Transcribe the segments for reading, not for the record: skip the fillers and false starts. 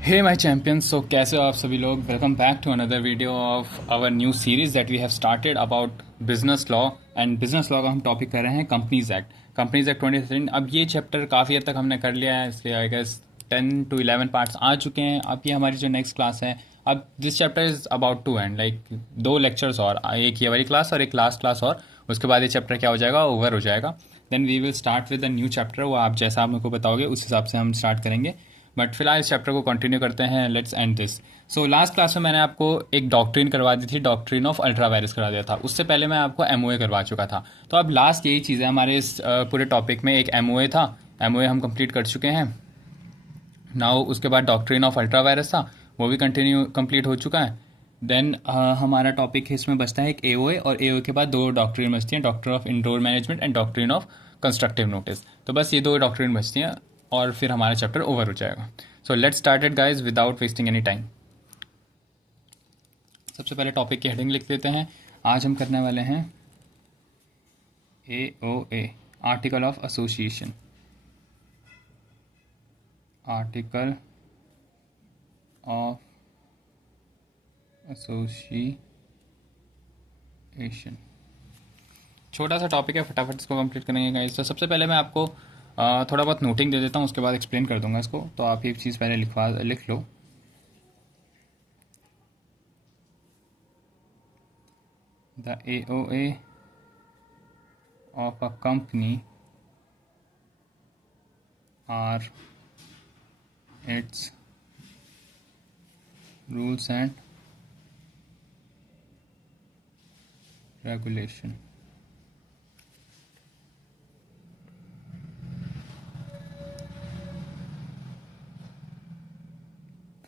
Hey my champions, सो कैसे हो आप सभी लोग। Welcome back to another video of our new series that we have started about business law. And business law का हम topic कर रहे हैं कंपनीज एक्ट 2013। अब ये चैप्टर काफ़ी हद तक हमने कर लिया है, इसके आई गेस 10 to 11 पार्ट्स आ चुके हैं। अब ये हमारी जो नेक्स्ट क्लास है, अब this chapter is about two and like 2 lectures और, एक ये वाली क्लास और एक लास्ट क्लास, और उसके बाद ये चैप्टर क्या हो जाएगा, ओवर हो जाएगा। Then we will start with a new chapter. वो आप जैसा आप मेरे को बताओगे उस हिसाब से हम स्टार्ट करेंगे। बट फिलहाल इस चैप्टर को कंटिन्यू करते हैं। Let's end this. So last class में मैंने आपको एक डॉक्ट्रिन करवा दी थी, डॉक्ट्रिन ऑफ अल्ट्रा वायरस करा दिया था। उससे पहले मैं आपको एमओए करवा चुका था। तो अब लास्ट यही चीज़ है हमारे इस पूरे टॉपिक में। एक एमओए था, एमओए हम कंप्लीट कर चुके हैं। नाउ उसके बाद डॉक्ट्रिन ऑफ अल्ट्रा वायरस था, वो भी कंप्लीट हो चुका है। देन हमारा टॉपिक इसमें बचता है एक एओए, और एओए के बाद दो डॉक्ट्रिन बचती हैं, doctor of indoor management and doctrine of constructive notice. तो बस ये दो डॉक्ट्रिन बचती हैं और फिर हमारा चैप्टर ओवर हो जाएगा। So let's start it guys without wasting any time. सबसे पहले टॉपिक की हेडिंग लिख देते हैं। आज हम करने वाले हैं AOA, article of association. Article of association छोटा सा टॉपिक है, फटाफट इसको कंप्लीट करेंगे गाइस। तो सबसे पहले मैं आपको थोड़ा बहुत नोटिंग दे देता हूँ, उसके बाद एक्सप्लेन कर दूंगा इसको। तो आप ये चीज़ पहले लिख लो। The AOA of a company are its rules and regulation.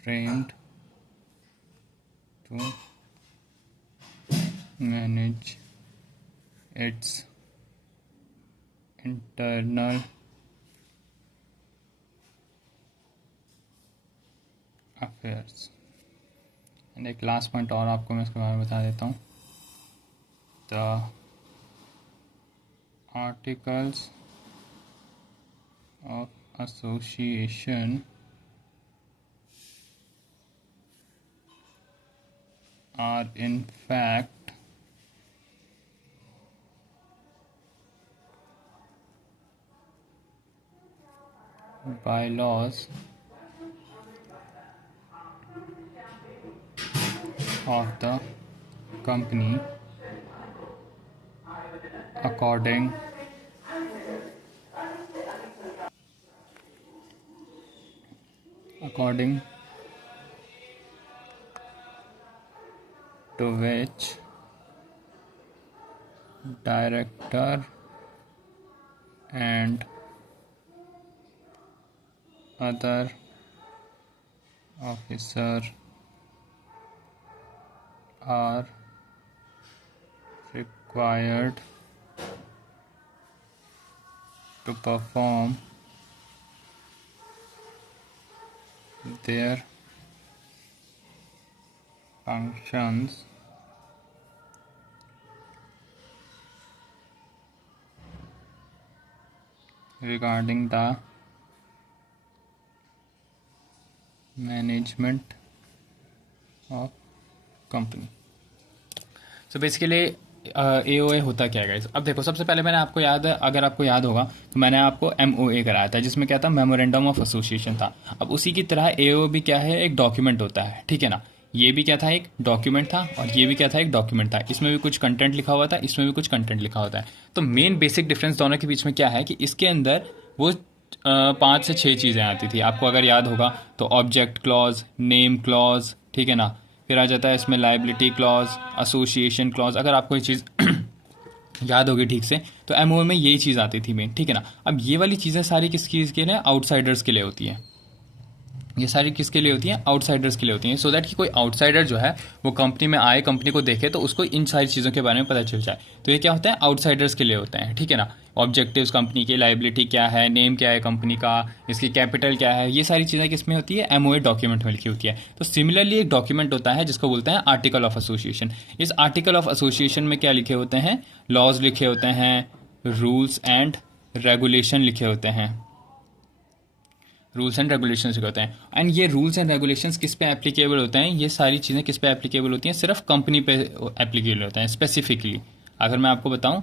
framed to manage its internal affairs। And एक लास्ट पॉइंट और आपको मैं इसके बारे में बता देता हूँ। The articles of association are in fact bylaws of the company according to which director and other officer are required to perform their functions regarding the management of company। So basically AOA होता क्या है guys. अब देखो, सबसे पहले मैंने आपको याद है, अगर आपको याद होगा तो मैंने आपको एमओए कराया था, जिसमें क्या था, मेमोरेंडम ऑफ एसोसिएशन था। अब उसी की तरह एओ भी क्या है, एक डॉक्यूमेंट होता है, ठीक है ना। ये भी क्या था, एक डॉक्यूमेंट था, और ये भी क्या था, एक डॉक्यूमेंट था। इसमें भी कुछ कंटेंट लिखा हुआ था, इसमें भी कुछ कंटेंट लिखा होता है। तो मेन बेसिक डिफरेंस दोनों के बीच में क्या है कि इसके अंदर वो 5 से 6 चीज़ें आती थी। आपको अगर याद होगा तो ऑब्जेक्ट क्लॉज, नेम क्लॉज, ठीक है ना। फिर आ जाता है इसमें लाइबिलिटी क्लॉज, एसोसिएशन क्लॉज। अगर आपको ये चीज़ याद होगी ठीक से, तो एमओए में यही चीज़ आती थी मेन, ठीक है ना। अब ये वाली चीज़ें सारी किस चीज़ के लिए, आउटसाइडर्स के लिए होती हैं। ये सारी किसके लिए होती हैं, आउटसाइडर्स के लिए होती हैं। सो दैट कि कोई आउटसाइडर जो है वो कंपनी में आए, कंपनी को देखे, तो उसको इन सारी चीज़ों के बारे में पता चल जाए। तो ये क्या होता है, आउटसाइडर्स के लिए होते हैं, ठीक है ना। ऑब्जेक्टिव्स कंपनी के, लाइबिलिटी क्या है, नेम क्या है कंपनी का, इसकी कैपिटल क्या है, ये सारी चीज़ें किस में होती है, एमओए डॉक्यूमेंट में लिखी होती है। तो सिमिलरली एक डॉक्यूमेंट होता है जिसको बोलते हैं आर्टिकल ऑफ एसोसिएशन। इस आर्टिकल ऑफ एसोसिएशन में क्या लिखे होते हैं, लॉज लिखे होते हैं, रूल्स एंड रेगुलेशन लिखे होते हैं। रूल्स एंड रेगुलेशंस के होते हैं। एंड ये रूल्स एंड रेगुलेशंस किस पे एप्लीकेबल होते हैं, ये सारी चीज़ें किस पे एप्लीकेबल होती हैं, सिर्फ कंपनी पे एप्लीकेबल होते हैं स्पेसिफिकली। अगर मैं आपको बताऊं,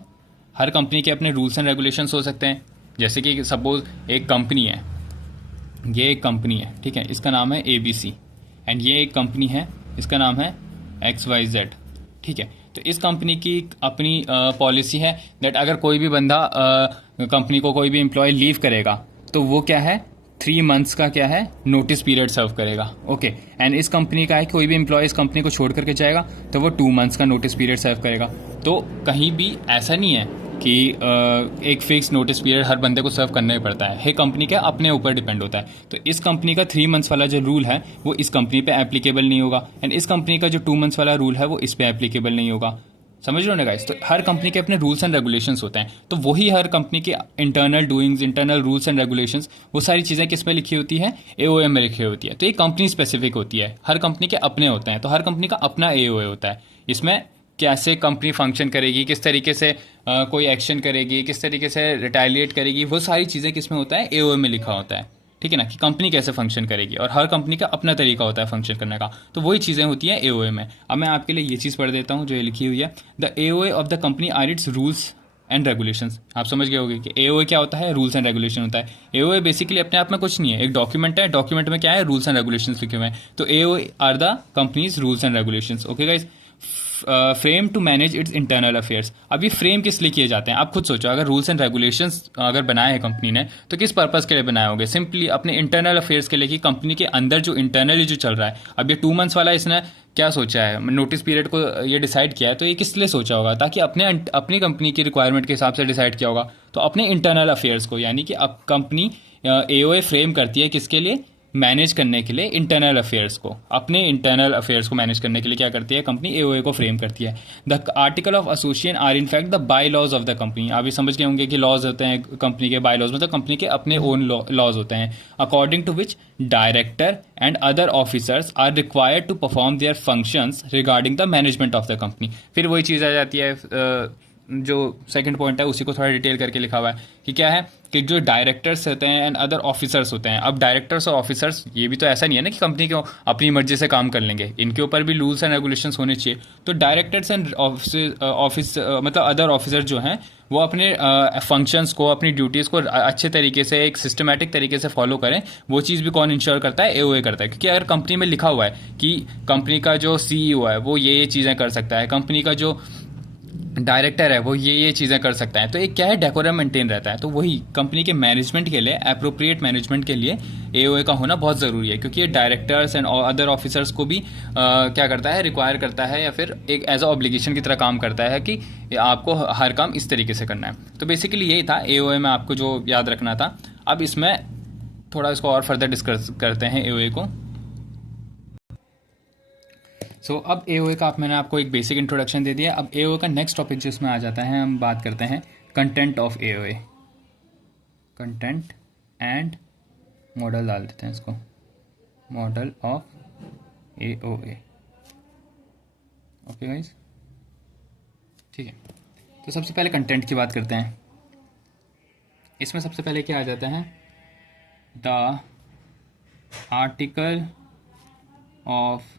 हर कंपनी के अपने रूल्स एंड रेगुलेशंस हो सकते हैं। जैसे कि सपोज एक कंपनी है, ये एक कंपनी है, ठीक है, इसका नाम है ABC। एंड ये एक कंपनी है, इसका नाम है XYZ, ठीक है। तो इस कंपनी की अपनी पॉलिसी है दैट अगर कोई भी बंदा कंपनी को कोई भी एम्प्लॉय लीव करेगा तो वो क्या है, 3 मंथ्स का क्या है नोटिस पीरियड सर्व करेगा। ओके। एंड इस कंपनी का है कोई भी एम्प्लॉय इस कंपनी को छोड़ करके जाएगा तो वो 2 मंथ्स का नोटिस पीरियड सर्व करेगा। तो कहीं भी ऐसा नहीं है कि एक फिक्स नोटिस पीरियड हर बंदे को सर्व करना ही पड़ता है। हर कंपनी के अपने ऊपर डिपेंड होता है। तो इस कंपनी का 3 मंथ्स वाला जो रूल है वो इस कंपनी पे एप्लीकेबल नहीं होगा, एंड इस कंपनी का जो 2 मंथ्स वाला रूल है वो इस पे एप्लीकेबल नहीं होगा। समझ रहे हो ना गाइस? तो हर कंपनी के अपने रूल्स एंड रेगुलेशंस होते हैं, तो वही हर कंपनी के internal doings, internal rules and regulations, वो सारी चीज़ें किस में लिखी होती है, AOA में लिखी होती है। तो ये कंपनी स्पेसिफिक होती है, हर कंपनी के अपने होते हैं। तो हर कंपनी का अपना AOA होता है। इसमें कैसे कंपनी फंक्शन करेगी, किस तरीके से कोई एक्शन करेगी, किस तरीके से रिटेलिएट करेगी, वो सारी चीज़ें किस में होता है, AOA में लिखा होता है। ठीक है ना, कि कंपनी कैसे फंक्शन करेगी, और हर कंपनी का अपना तरीका होता है फंक्शन करने का। तो वही चीज़ें होती हैं AOA में। अब मैं आपके लिए ये चीज़ पढ़ देता हूँ जो ये लिखी हुई है। The AOA of the company are its rules and regulations. आप समझ गए होंगे कि AOA क्या होता है, रूल्स एंड रेगुलेशन होता है। AOA बेसिकली अपने आप में कुछ नहीं है, एक डॉक्यूमेंट है, डॉक्यूमेंट में क्या है, रूल्स एंड रेगुलेशंस लिखे हुए हैं। तो AOA are the companies rules and regulations. Okay guys. Frame to manage its internal affairs. अब ये फ्रेम किस लिए किए जाते हैं, आप खुद सोचो। अगर रूल्स एंड रेगुलेशंस अगर बनाए हैं कंपनी ने, तो किस पर्पस के लिए बनाए होंगे? सिंपली अपने इंटरनल अफेयर्स के लिए, कि कंपनी के अंदर जो इंटरनली जो चल रहा है। अब ये 2 मंथ्स वाला इसने क्या सोचा है, नोटिस पीरियड को ये डिसाइड किया है, तो ये किस लिए सोचा होगा? ताकि अपनी कंपनी की रिक्वायरमेंट के हिसाब से डिसाइड किया होगा। तो अपने इंटरनल अफेयर्स को, यानी कि अब कंपनी AOA फ्रेम करती है किसके लिए, मैनेज करने के लिए इंटरनल अफेयर्स को। अपने इंटरनल अफेयर्स को मैनेज करने के लिए क्या करती है कंपनी, AOA को फ्रेम करती है। The article of association are in fact the bylaws of the company. आप ये समझ गए होंगे कि लॉज होते हैं कंपनी के, बाई लॉज मतलब कंपनी के अपने ओन लॉज होते हैं, according to which director and other officers are required to perform their functions regarding the management of the company. फिर वही चीज़ आ जाती है, जो सेकंड पॉइंट है उसी को थोड़ा डिटेल करके लिखा हुआ है कि क्या है, कि जो डायरेक्टर्स होते हैं एंड अदर ऑफिसर्स होते हैं। अब डायरेक्टर्स और ऑफिसर्स, ये भी तो ऐसा नहीं है ना कि कंपनी को अपनी मर्जी से काम कर लेंगे, इनके ऊपर भी रूल्स एंड रेगुलेशंस होने चाहिए। तो डायरेक्टर्स एंड ऑफिस मतलब अदर ऑफिसर जो हैं, वो अपने फंक्शंस को, अपनी ड्यूटीज़ को अच्छे तरीके से, एक सिस्टमेटिक तरीके से फॉलो करें। वो चीज़ भी कौन इंश्योर करता है, AOA करता है। क्योंकि अगर कंपनी में लिखा हुआ है कि कंपनी का जो CEO है वो ये चीज़ें कर सकता है, कंपनी का जो डायरेक्टर है वो ये चीज़ें कर सकता है, तो एक क्या है, डेकोरम मेंटेन रहता है। तो वही कंपनी के मैनेजमेंट के लिए, अप्रोप्रिएट मैनेजमेंट के लिए AOA का होना बहुत ज़रूरी है। क्योंकि ये डायरेक्टर्स एंड अदर ऑफिसर्स को भी क्या करता है, रिक्वायर करता है, या फिर एक एज अ ऑब्लिगेशन की तरह काम करता है कि आपको हर काम इस तरीके से करना है। तो बेसिकली यही था AOA में आपको जो याद रखना था। अब इसमें थोड़ा इसको और फर्दर डिस्कस करते हैं AOA को। अब AOA का मैंने आपको एक बेसिक इंट्रोडक्शन दे दिया। अब AOA का नेक्स्ट टॉपिक जो इसमें आ जाता है, हम बात करते हैं content of AOA। Content and model डाल देते हैं इसको, model of AOA। Okay guys, ठीक है। तो सबसे पहले कंटेंट की बात करते हैं। इसमें सबसे पहले क्या आ जाता है, the article of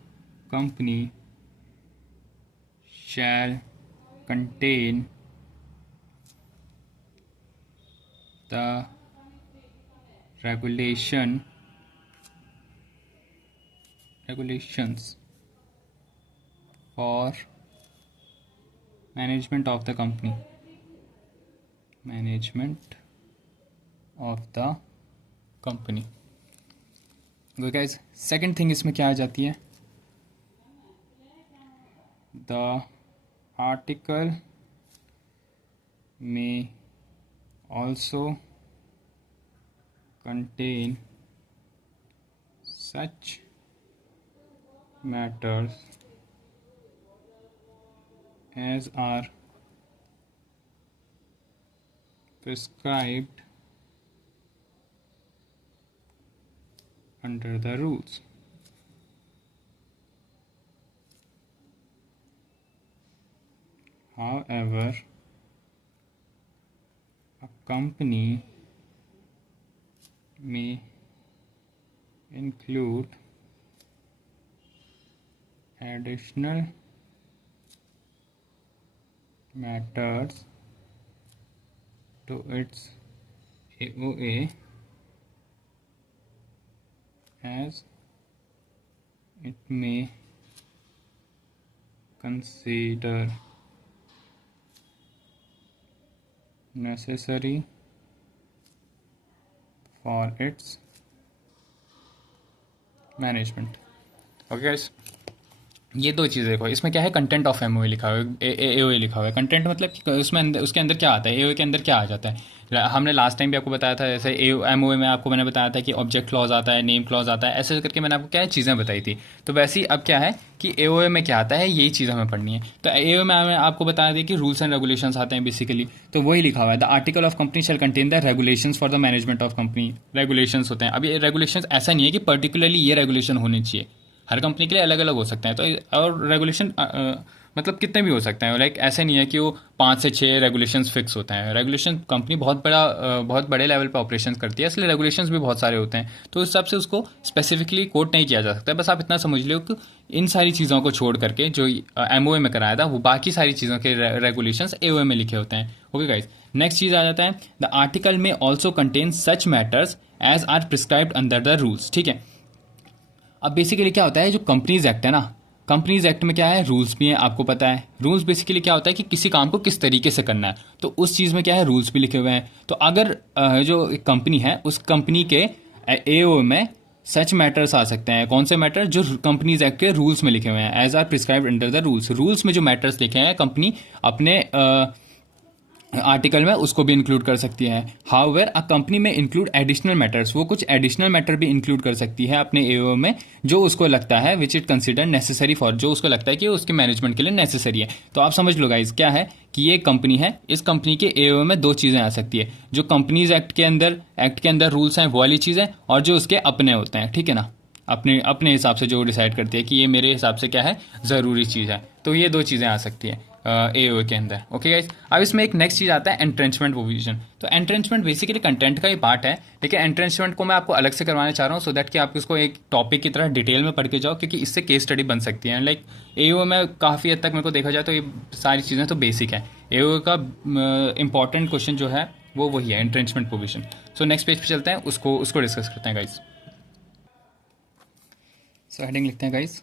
company shall contain the regulations for management of the company, management of the company। Okay guys, second thing इसमें क्या आ जाती है, the article may also contain such matters as are prescribed under the rules। However, a company may include additional matters to its AOA as it may consider necessary for its management. Okay guys, ये दो चीज़ें देखो, इसमें क्या है, content of MOA लिखा हुआ है, एओए लिखा हुआ है। कंटेंट मतलब कि उसमें उसके अंदर क्या आता है, एओए के अंदर क्या आ जाता है। हमने लास्ट टाइम भी आपको बताया था, जैसे एमओए में आपको मैंने बताया था कि ऑब्जेक्ट क्लॉज आता है, नेम क्लॉज आता है, ऐसे करके मैंने आपको क्या है चीज़ें बताई थी। तो वैसे ही अब क्या है कि एओए में क्या आता है, यही चीज़ हमें पढ़नी है। तो एओए में हमें आपको बता दें कि रूल्स एंड रेगुलेशंस आते हैं बेसिकली, तो वही लिखा हुआ है, the article of company shall contain the regulations for the management of company. Regulations होते हैं। अब ये रेगुलेशंस ऐसा नहीं है कि पर्टिकुलरली ये रेगुलेशन होने चाहिए, हर कंपनी के लिए अलग अलग हो सकते हैं। तो और रेगुलेशन मतलब कितने भी हो सकते हैं, लाइक ऐसे नहीं है कि वो 5 से 6 रेगुलेशंस फिक्स होते हैं। रेगुलेशन कंपनी बहुत बड़े लेवल पे ऑपरेशन करती है, इसलिए रेगुलेशंस भी बहुत सारे होते हैं। तो उस हिसाब से उसको स्पेसिफिकली कोट नहीं किया जा सकता। बस आप इतना समझ लो कि इन सारी चीज़ों को छोड़ करके जो एमओए में कराया था, वो बाकी सारी चीज़ों के रेगुलेशंस एओए में लिखे होते हैं। ओके गाइज, नेक्स्ट चीज़ आ जाता है, द आर्टिकल में also contain such matters as are prescribed under the rules. ठीक है, अब बेसिकली क्या होता है, जो कंपनीज एक्ट है ना, कंपनीज एक्ट में क्या है, रूल्स भी हैं, आपको पता है। रूल्स बेसिकली क्या होता है कि किसी काम को किस तरीके से करना है, तो उस चीज़ में क्या है, रूल्स भी लिखे हुए हैं। तो अगर जो एक कंपनी है, उस कंपनी के एओ में सच मैटर्स आ सकते हैं। कौन से मैटर, जो कंपनीज एक्ट के रूल्स में लिखे हुए हैं, as are prescribed under the rules. Rules में जो मैटर्स लिखे हैं, कंपनी अपने आर्टिकल में उसको भी इंक्लूड कर सकती है। हाउएवर अ कंपनी में इंक्लूड एडिशनल मैटर्स, वो कुछ एडिशनल मैटर भी इंक्लूड कर सकती है अपने एओ में, जो उसको लगता है which it consider necessary for, जो उसको लगता है कि उसके मैनेजमेंट के लिए नेसेसरी है। तो आप समझ लो गाइज, क्या है कि ये कंपनी है, इस कंपनी के एओ में दो चीज़ें आ सकती है, जो कंपनीज एक्ट के अंदर रूल्स हैं वो वाली चीज़ें, और जो उसके अपने होते हैं। ठीक है ना, अपने अपने हिसाब से जो डिसाइड करती है कि ये मेरे हिसाब से क्या है, ज़रूरी चीज़ है। तो ये दो चीज़ें आ सकती है एओए के अंदर। ओके गाइस, अब इसमें एक नेक्स्ट चीज़ आता है, एंट्रेंचमेंट प्रोविजन। तो एंट्रेंचमेंट बेसिकली कंटेंट का ही पार्ट है, लेकिन एंट्रेंचमेंट को मैं आपको अलग से करवाना चाह रहा हूँ, सो दैट कि आप इसको एक टॉपिक की तरह डिटेल में पढ़ के जाओ, क्योंकि इससे केस स्टडी बन सकती है। लाइक एओए में काफ़ी हद तक मेरे को देखा जाए तो ये सारी चीज़ें तो बेसिक है। एओए का इंपॉर्टेंट क्वेश्चन जो है वो वही है, entrenchment provision. So next page पे चलते हैं, उसको उसको डिस्कस करते हैं गाइस। सो हेडिंग लिखते हैं गाइस,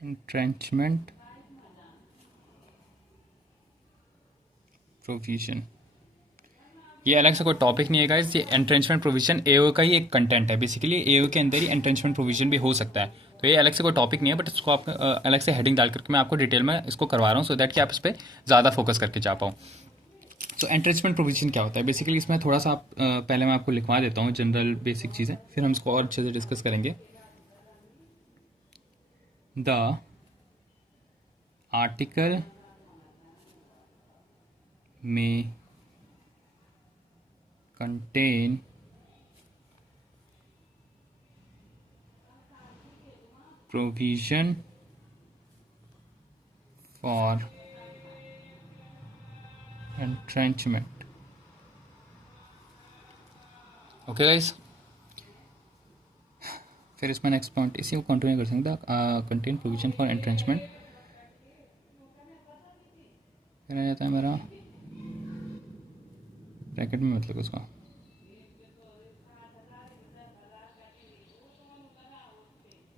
एंट्रेंचमेंट प्रोविजन। ये अलग से कोई टॉपिक नहीं है गाइस, ये एंट्रेंचमेंट प्रोविजन एओ का ही एक कंटेंट है। बेसिकली एओ के अंदर ही एंट्रेंचमेंट प्रोविजन भी हो सकता है। तो ये अलग से कोई टॉपिक नहीं है, बट इसको आप अलग से हेडिंग डाल करके मैं आपको डिटेल में इसको करवा रहा हूँ, सो दैट कि आप इस पर ज़्यादा फोकस करके जा पाओ। तो एंट्रेंचमेंट प्रोविजन क्या होता है बेसिकली, इसमें थोड़ा सा पहले मैं आपको लिखवा देता हूँ जनरल बेसिक चीज़ें, फिर हम इसको और अच्छे से डिस्कस करेंगे। द आर्टिकल में contain provision for entrenchment. Okay guys, फिर इसमें नेक्स्ट पॉइंट इसी को कंटिन्यू कर सकते हैं, कंटेन प्रोविजन फॉर एंट्रेंचमेंट। फिर आ जाता है मेरा ब्रैकेट में, मतलब उसका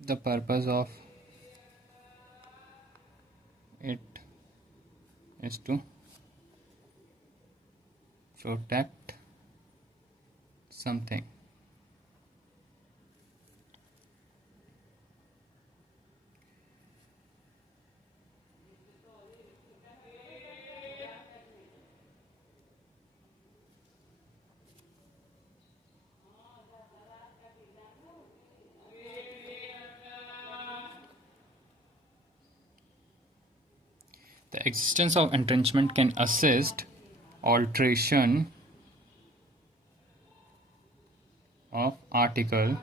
the purpose of it is to protect something. The existence of entrenchment can assist alteration of article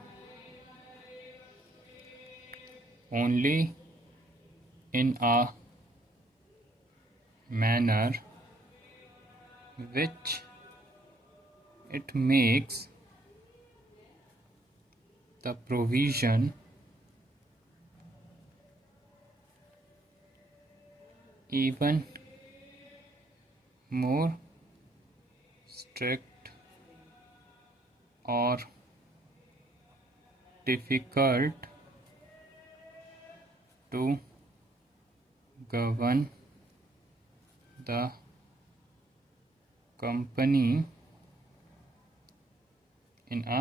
only in a manner which it makes the provision even more strict or difficult to govern the company in a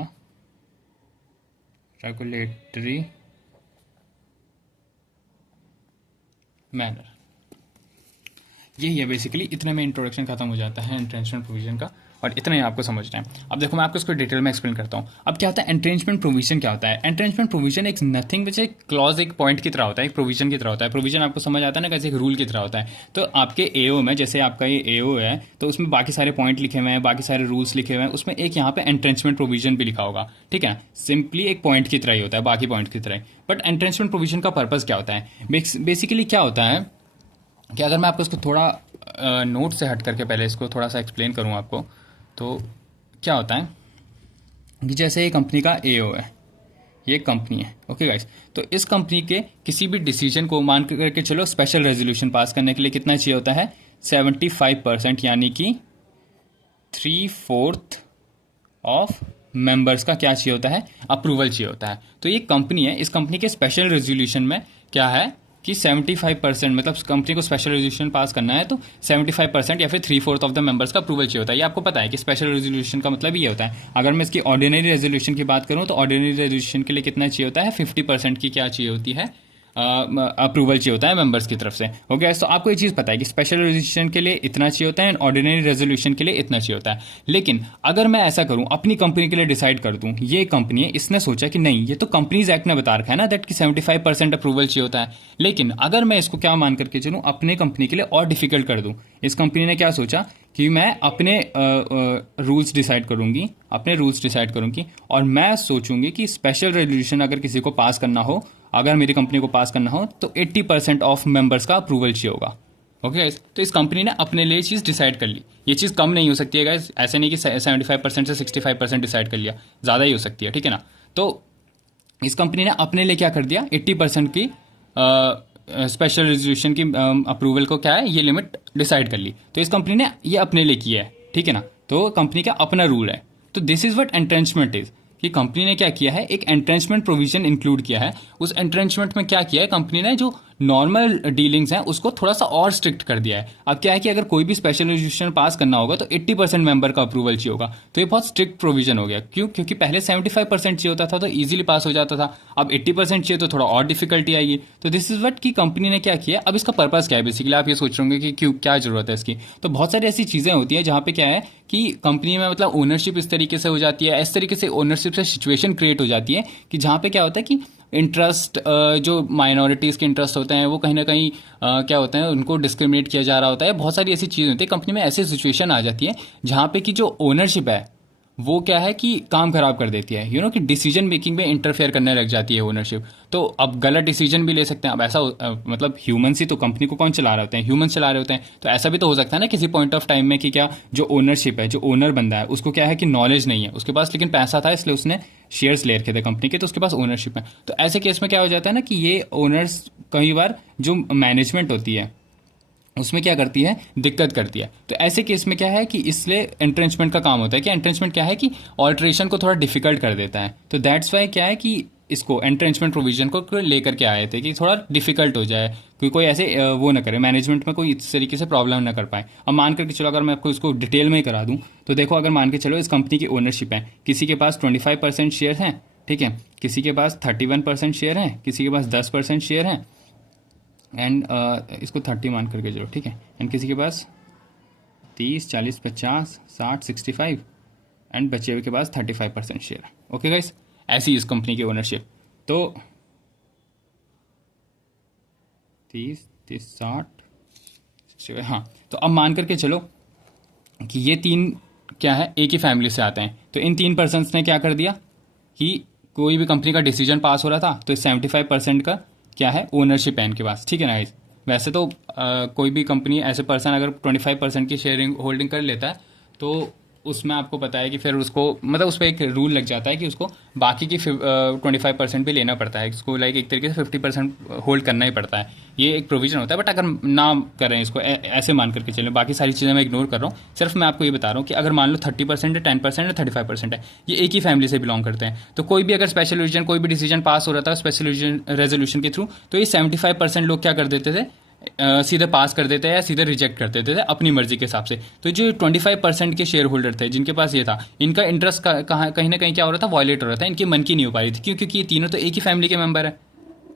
regulatory manner। यही है basically, इतने में introduction खत्म हो जाता है entrenchment provision का, और इतना ही आपको समझना है। अब देखो मैं आपको इसको डिटेल में एक्सप्लेन करता हूँ। अब क्या होता है एंट्रेंचमेंट प्रोविजन, क्या होता है एंट्रेंचमेंट प्रोविजन? एक नथिंग विच एक क्लॉज, एक पॉइंट की तरह होता है, एक प्रोविजन की तरह होता है। प्रोविजन आपको समझ आता है ना, कैसे एक रूल की तरह होता है। तो आपके एओ में, जैसे आपका ये एओ है, तो उसमें बाकी सारे पॉइंट लिखे हुए हैं, बाकी सारे रूल्स लिखे हुए हैं, उसमें एक यहाँ पे एंट्रेंचमेंट प्रोविजन भी लिखा होगा, ठीक है। सिंपली एक पॉइंट की तरह ही होता है, बाकी पॉइंट की तरह ही। बट एंट्रेंचमेंट प्रोविजन का पर्पज क्या होता है? बेसिकली क्या होता है कि अगर मैं आपको इसको थोड़ा नोट से हट करके पहले इसको थोड़ा सा एक्सप्लेन करूँ आपको, तो क्या होता है कि जैसे ये कंपनी का एओ है, ये कंपनी है, ओके गाइस। तो इस कंपनी के किसी भी डिसीजन को मान करके चलो, स्पेशल रेजोल्यूशन पास करने के लिए कितना चाहिए होता है? 75%, यानी कि 3/4 ऑफ मेंबर्स का क्या चाहिए होता है? अप्रूवल चाहिए होता है। तो ये कंपनी है, इस कंपनी के स्पेशल रेजोल्यूशन में क्या है कि 75%, मतलब कंपनी को स्पेशल रेजोल्यूशन पास करना है तो 75% या फिर 3/4 ऑफ द मेंबर्स का अप्रूवल चाहिए होता है। ये आपको पता है कि स्पेशल रेजोल्यूशन का मतलब ये होता है। अगर मैं इसकी ऑर्डिनरी रेजोल्यूशन की बात करूं तो ऑर्डिनरी रेजोल्यूशन के लिए कितना चाहिए होता है? 50% की क्या चाहिए होती है? अप्रूवल चाहिए होता है मेंबर्स की तरफ से। ओके, तो आपको ये चीज़ पता है कि स्पेशल रेजोल्यूशन के लिए इतना चाहिए होता है एंड ऑर्डिनरी रेजोल्यूशन के लिए इतना चाहिए होता है। लेकिन अगर मैं ऐसा करूं, अपनी कंपनी के लिए डिसाइड कर दूं, ये कंपनी है, इसने सोचा कि नहीं, ये तो कंपनीज एक्ट ने बता रखा है ना दैट कि 75% अप्रूवल चाहिए होता है। लेकिन अगर मैं इसको क्या मान करके चलूं, अपने कंपनी के लिए और डिफिकल्ट कर दूं, इस कंपनी ने क्या सोचा कि मैं अपने रूल्स डिसाइड करूंगी, अपने रूल्स डिसाइड करूंगी, और मैं सोचूंगी कि स्पेशल रेजोल्यूशन अगर किसी को पास करना हो, अगर मेरी कंपनी को पास करना हो, तो 80% ऑफ मेंबर्स का अप्रूवल चाहिए होगा। ओके गाइस, तो इस कंपनी ने अपने लिए चीज़ डिसाइड कर ली। ये चीज़ कम नहीं हो सकती है गाइस, ऐसे नहीं कि 75% से 65% डिसाइड कर लिया, ज़्यादा ही हो सकती है, ठीक है ना। तो इस कंपनी ने अपने लिए क्या कर दिया, 80% की स्पेशल रेजोल्यूशन की अप्रूवल को क्या है, ये लिमिट डिसाइड कर ली। तो इस कंपनी ने ये अपने लिए किया है, ठीक है ना। तो कंपनी का अपना रूल है। तो this is what entrenchment is, कि कंपनी ने क्या किया है, एक एंट्रेंचमेंट प्रोविजन इंक्लूड किया है। उस एंट्रेंचमेंट में क्या किया है कंपनी ने, जो नॉर्मल डीलिंग्स हैं उसको थोड़ा सा और स्ट्रिक्ट कर दिया है। अब क्या है कि अगर कोई भी स्पेशल रेजोल्यूशन पास करना होगा तो 80% मेंबर का अप्रूवल चाहिए होगा। तो ये बहुत स्ट्रिक्ट प्रोविजन हो गया। क्यों? क्योंकि पहले 75% चाहिए होता था तो इजीली पास हो जाता था, अब 80% चाहिए तो थोड़ा और डिफिकल्टी आएगी। तो दिस इज व्हाट की कंपनी ने क्या किया। अब इसका पर्पज क्या है, बेसिकली आप ये सोच रहे होंगे कि क्यों, क्या जरूरत है इसकी। तो बहुत सारी ऐसी चीजें होती है जहां पे क्या है कि कंपनी में मतलब ओनरशिप इस तरीके से हो जाती है, इस तरीके से ओनरशिप से सिचुएशन क्रिएट हो जाती है कि जहां पे क्या होता है कि इंटरेस्ट, जो माइनॉरिटीज़ के इंटरेस्ट होते हैं वो कहीं ना कहीं क्या होते हैं, उनको डिस्क्रिमिनेट किया जा रहा होता है। बहुत सारी ऐसी चीज़ होती है कंपनी में, ऐसी सिचुएशन आ जाती है जहाँ पे कि जो ओनरशिप है वो क्या है कि काम खराब कर देती है, कि डिसीजन मेकिंग में इंटरफेयर करने लग जाती है ओनरशिप। तो अब गलत डिसीजन भी ले सकते हैं। अब ऐसा मतलब ह्यूमन ही तो कंपनी को कौन चला रहे होते हैं, ह्यूमन चला रहे होते हैं। तो ऐसा भी तो हो सकता है ना किसी पॉइंट ऑफ टाइम में कि क्या जो ओनरशिप है, जो ओनर बंदा है, उसको क्या है कि नॉलेज नहीं है उसके पास, लेकिन पैसा था इसलिए उसने शेयर्स ले रखे थे कंपनी के, तो उसके पास ओनरशिप है। तो ऐसे केस में क्या हो जाता है ना कि ये ओनर्स कई बार जो मैनेजमेंट होती है उसमें क्या करती है, दिक्कत करती है। तो ऐसे केस में क्या है कि इसलिए एंट्रेंचमेंट का काम होता है कि एंट्रेंचमेंट क्या है कि ऑल्ट्रेशन को थोड़ा डिफिकल्ट कर देता है। तो दैट्स वाई क्या है कि इसको एंट्रेंचमेंट प्रोविजन को लेकर के आए थे कि थोड़ा डिफिकल्ट हो जाए, क्योंकि कोई ऐसे वो ना करे, मैनेजमेंट में कोई इस तरीके से प्रॉब्लम ना कर पाए। अब मान करके चलो, अगर मैं आपको इसको डिटेल में ही करा दूं तो देखो, अगर मान के चलो इस कंपनी की ओनरशिप है, किसी के पास 25% शेयर हैं, ठीक है, किसी के पास 31% शेयर हैं, किसी के पास 10% शेयर हैं, एंड इसको 30 मान करके चलो, ठीक है, एंड किसी के पास 30, 40, 50, 60, 65 एंड बचे हुए के पास 35% शेयर। ओके गाइस, ऐसी इस कंपनी की ओनरशिप। तो 30, 30, 60, हाँ। तो अब मान करके चलो कि ये तीन क्या है, एक ही फैमिली से आते हैं। तो इन 3 पर्सन्स ने क्या कर दिया कि कोई भी कंपनी का डिसीजन पास हो रहा था तो 75% का क्या है, ओनरशिप है इनके पास, ठीक है ना गाइस। वैसे तो कोई भी कंपनी, ऐसे पर्सन अगर 25% की शेयरिंग होल्डिंग कर लेता है तो उसमें आपको पता है कि फिर उसको मतलब उस पर एक रूल लग जाता है कि उसको बाकी की 25% भी लेना पड़ता है, उसको लाइक एक तरीके से 50% होल्ड करना ही पड़ता है। ये एक प्रोविजन होता है। बट अगर ना करें इसको, ऐसे मान करके चलें, बाकी सारी चीज़ें मैं इग्नोर कर रहा हूँ, सिर्फ मैं आपको ये बता रहा हूँ कि अगर मान लो 30% है, 10% है, 35% है, ये एक ही फैमिली से बिलोंग करते हैं, तो कोई भी अगर स्पेशल रीजन कोई भी डिसीजन पास हो रहा था स्पेशल रेजोल्यूशन के थ्रू, तो ये 75% लोग क्या कर देते थे, सीधे पास कर देते हैं या सीधे रिजेक्ट कर देते थे अपनी मर्जी के हिसाब से। तो जो 25% के शेयर होल्डर थे जिनके पास ये था, इनका इंटरेस्ट कहीं ना कहीं क्या हो रहा था, वॉयलेट हो रहा था, इनकी मन की नहीं हो पा रही थी। क्यों? क्योंकि ये तीनों तो एक ही फैमिली के मेंबर है।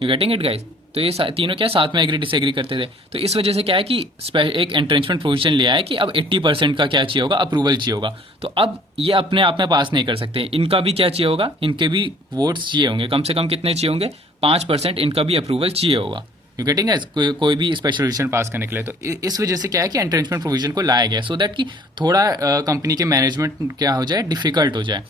You getting it guys? तो ये तीनों क्या साथ में एग्री डिसएग्री करते थे। तो इस वजह से क्या है कि एक एंट्रेंचमेंट प्रोविजन लिया है कि अब 80% का क्या चाहिए होगा, अप्रूवल चाहिए होगा। तो अब ये अपने आप में पास नहीं कर सकते, इनका भी क्या चाहिए होगा, इनके भी वोट्स चाहिए होंगे। कम से कम कितने चाहिए होंगे? 5% इनका भी अप्रूवल चाहिए होगा। यू गेटिंग है? कोई भी स्पेशल रिजन पास करने के लिए। तो इस वजह से क्या है कि एंट्रेंचमेंट प्रोविजन को लाया गया, सो दैट कि थोड़ा कंपनी के मैनेजमेंट क्या हो जाए, डिफिकल्ट हो जाए।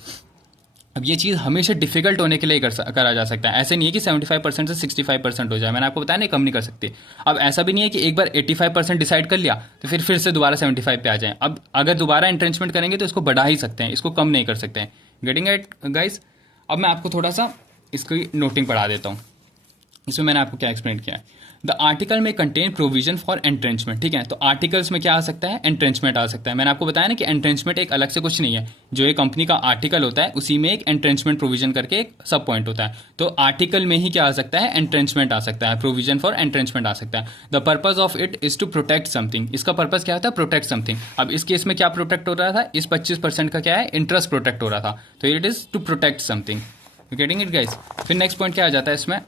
अब ये चीज़ हमेशा डिफिकल्ट होने के लिए करा जा सकता है। ऐसे नहीं है कि 75% से 65% हो जाए। मैंने आपको बताया नहीं, कम नहीं कर सकती। अब ऐसा भी नहीं है कि एक बार 85% डिसाइड कर लिया तो फिर से दोबारा 75 पे आ जाए। अब अगर दोबारा एंट्रेंचमेंट करेंगे तो इसको बढ़ा ही सकते हैं, इसको कम नहीं कर सकते हैं। Getting it guys? अब मैं आपको थोड़ा सा इसकी नोटिंग पढ़ा देता हूँ। इसमें मैंने आपको क्या एक्सप्लेन किया है। द आर्टिकल में कंटेन प्रोविजन फॉर एंट्रेंचमेंट। ठीक है, तो आर्टिकल्स में क्या आ सकता है? एंट्रेंचमेंट आ सकता है। मैंने आपको बताया ना कि एंट्रेंचमेंट एक अलग से कुछ नहीं है, जो ये कंपनी का आर्टिकल होता है उसी में एक एंट्रेंचमेंट प्रोविजन करके एक सब पॉइंट होता है। तो आर्टिकल में ही क्या आ सकता है? एंट्रेंचमेंट आ सकता है, प्रोविजन फॉर एंट्रेंचमेंट आ सकता है। The purpose of it is to protect something. इसका पर्पज क्या होता है? Protect something. अब इस केस में क्या प्रोटेक्ट हो रहा था? इस 25% का क्या है? इंटरेस्ट प्रोटेक्ट हो रहा था। तो it is to protect something. Getting it guys? फिर नेक्स्ट पॉइंट क्या आ जाता है इसमें?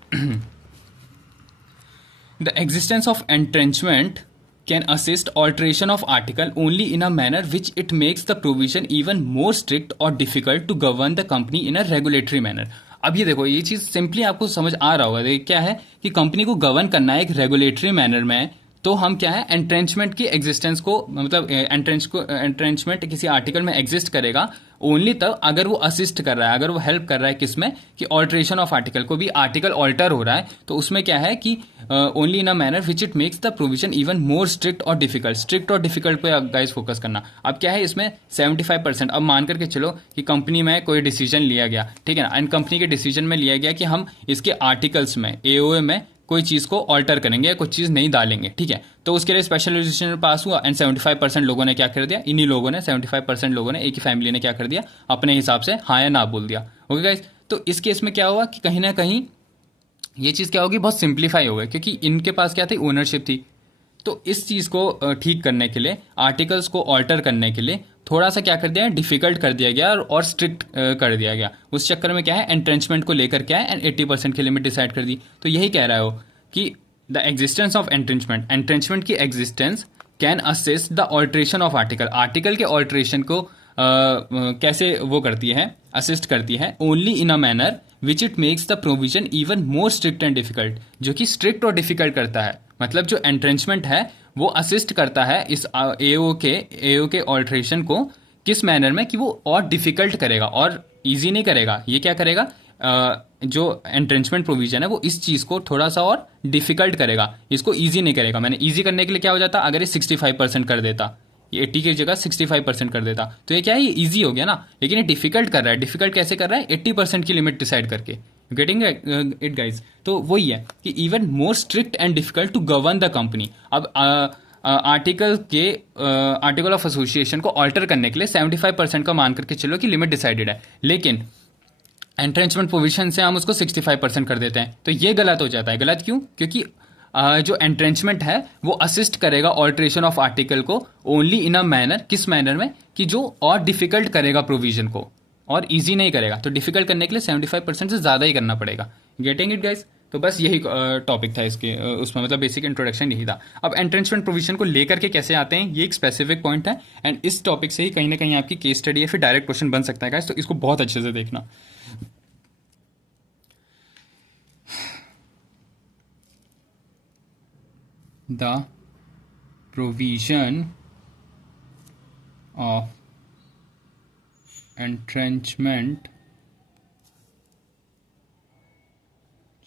The existence of entrenchment can assist alteration of article only in a manner which it makes the provision even more strict or difficult to govern the company in a regulatory manner. अब ये देखो, ये चीज़ simply आपको समझ आ रहा होगा। देखिए क्या है कि कंपनी को गवर्न करना है एक रेगुलेटरी मैनर में, तो हम क्या है, एंट्रेंचमेंट की एग्जिस्टेंस को, मतलब एंट्रेंचमेंट किसी आर्टिकल में एग्जिस्ट करेगा ओनली तब अगर वो असिस्ट कर रहा है, अगर वो हेल्प कर रहा है किसमें, कि ऑल्ट्रेशन ऑफ आर्टिकल। को भी आर्टिकल ऑल्टर हो रहा है तो उसमें क्या है कि only in a manner which it makes the provision even more strict और डिफिकल्ट। स्ट्रिक्ट और डिफिकल्ट पे गाइस फोकस करना। अब क्या है इसमें 75%, अब मान करके चलो कि कंपनी में कोई डिसीजन लिया गया, ठीक है ना, एंड कंपनी के डिसीजन में लिया गया कि हम इसके आर्टिकल्स में, एओए में कोई चीज़ को ऑल्टर करेंगे या कुछ चीज़ नहीं डालेंगे, ठीक है। तो उसके लिए स्पेशल लेजिस्लेशन पास हुआ एंड 75% लोगों ने क्या कर दिया, इन्हीं लोगों ने 75% लोगों ने, एक ही फैमिली ने क्या कर दिया, अपने हिसाब से हाँ या ना बोल दिया। Okay guys? तो इस केस में क्या हुआ कि कहीं ना कहीं ये चीज़ क्या होगी, बहुत सिंप्लीफाई हो गई, क्योंकि इनके पास क्या थी, ओनरशिप थी। तो इस चीज़ को ठीक करने के लिए, आर्टिकल्स को ऑल्टर करने के लिए थोड़ा सा क्या कर दिया, डिफिकल्ट कर दिया गया और स्ट्रिक्ट कर दिया गया। उस चक्कर में क्या है, एंट्रेंचमेंट को लेकर क्या है, एंड 80% की लिमिट डिसाइड कर दी। तो यही कह रहा है वो कि the existence of entrenchment, entrenchment की existence can assist the alteration of article. Article के ऑल्ट्रेशन को कैसे वो करती है, असिस्ट करती है, only in a manner which it makes the provision even more strict and difficult. जो कि स्ट्रिक्ट और डिफिकल्ट करता है, मतलब जो एंट्रेंचमेंट है वो असिस्ट करता है इस एओ के ऑल्ट्रेशन को किस मैनर में, कि वो और डिफिकल्ट करेगा और इजी नहीं करेगा। ये क्या करेगा, जो एंट्रेंचमेंट प्रोविजन है वो इस चीज़ को थोड़ा सा और डिफिकल्ट करेगा, इसको ईजी नहीं करेगा। मैंने ईजी करने के लिए क्या हो जाता, अगर ये 65% कर देता, ये 80 की जगह 65% कर देता, तो ये क्या है, ये ईजी हो गया ना। लेकिन ये डिफिकल्ट कर रहा है। डिफिकल्ट कैसे कर रहा है, 80% की लिमिट डिसाइड करके। Getting it guys? तो वही है कि even more strict and difficult to govern the company. अब आर्टिकल ऑफ एसोसिएशन को ऑल्टर करने के लिए 75% का मान करके चलो कि लिमिट डिसाइडेड है, लेकिन एंट्रेंचमेंट प्रोविजन से हम उसको 65% कर देते हैं। तो ये गलत हो जाता है। गलत क्यों? क्योंकि जो एंट्रेंचमेंट है वो असिस्ट करेगा ऑल्ट्रेशन ऑफ आर्टिकल को ओनली इन अ मैनर, किस मैनर में, कि जो और डिफिकल्ट करेगा प्रोविजन को और इजी नहीं करेगा। तो डिफिकल्ट करने के लिए 75% से ज़्यादा ही करना पड़ेगा। Getting it guys? तो बस यही टॉपिक था इसके उसमें, मतलब बेसिक इंट्रोडक्शन यही था। अब एंट्रेंचमेंट प्रोविजन को लेकर के कैसे आते हैं, ये एक स्पेसिफिक पॉइंट है, एंड इस टॉपिक से ही कहीं ना कहीं आपकी केस स्टडी या फिर डायरेक्ट क्वेश्चन बन सकता है गाइस। तो इसको बहुत अच्छे से देखना। The provision of entrenchment